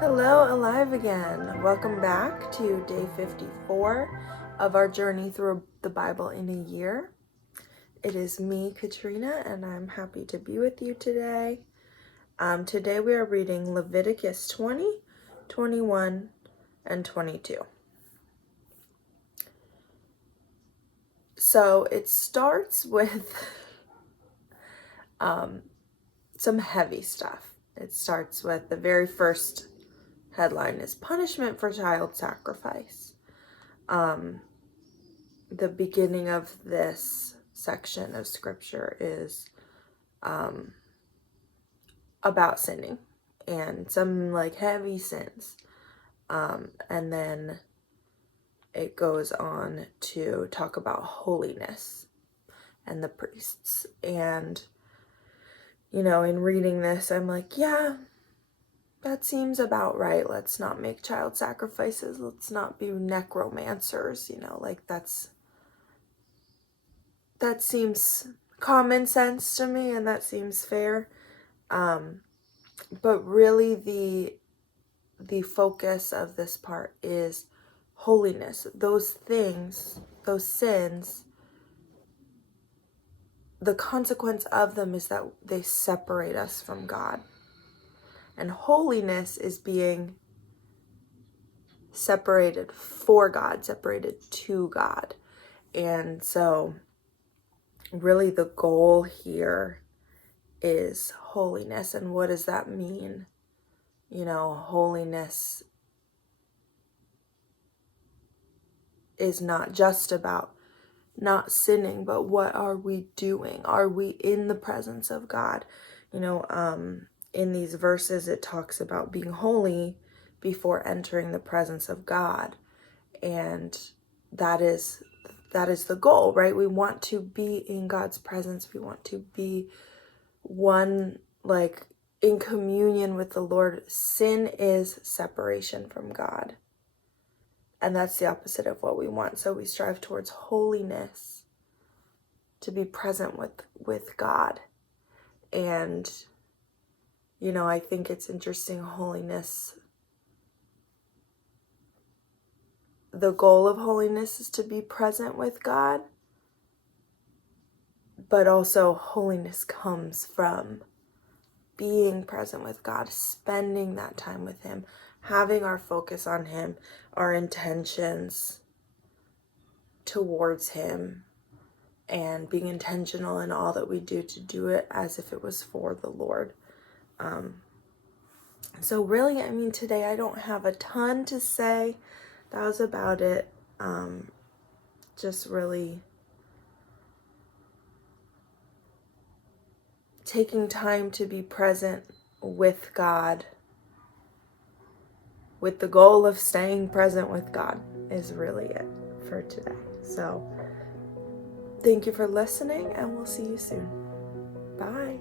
Hello, alive again. Welcome back to day 54 of our journey through the Bible in a year. It is me, Katrinah, and I'm happy to be with you today. Today we are reading Leviticus 20, 21, and 22. So it starts with some heavy stuff. It starts with the very first headline is punishment for child sacrifice. The beginning of this section of scripture is about sinning and some heavy sins. And then it goes on to talk about holiness and the priests. And, in reading this, I'm like, yeah, that seems about right. Let's not make child sacrifices. Let's not be necromancers, that seems common sense to me, and that seems fair. But really the focus of this part is holiness. Those things, those sins, the consequence of them is that they separate us from God. And holiness is being separated for God, separated to God. And so really the goal here is holiness. And what does that mean? Holiness is not just about not sinning, but what are we doing? Are we in the presence of God? In these verses, it talks about being holy before entering the presence of God. And that is the goal, right? We want to be in God's presence. We want to be one, in communion with the Lord. Sin is separation from God. And that's the opposite of what we want. So we strive towards holiness, to be present with God. And, I think it's interesting, holiness. The goal of holiness is to be present with God. But also holiness comes from being present with God, spending that time with Him, having our focus on Him, our intentions towards Him, and being intentional in all that we do to do it as if it was for the Lord. So really, today I don't have a ton to say. That was about it. Just really taking time to be present with God, with the goal of staying present with God, is really it for today. So thank you for listening, and we'll see you soon. Bye.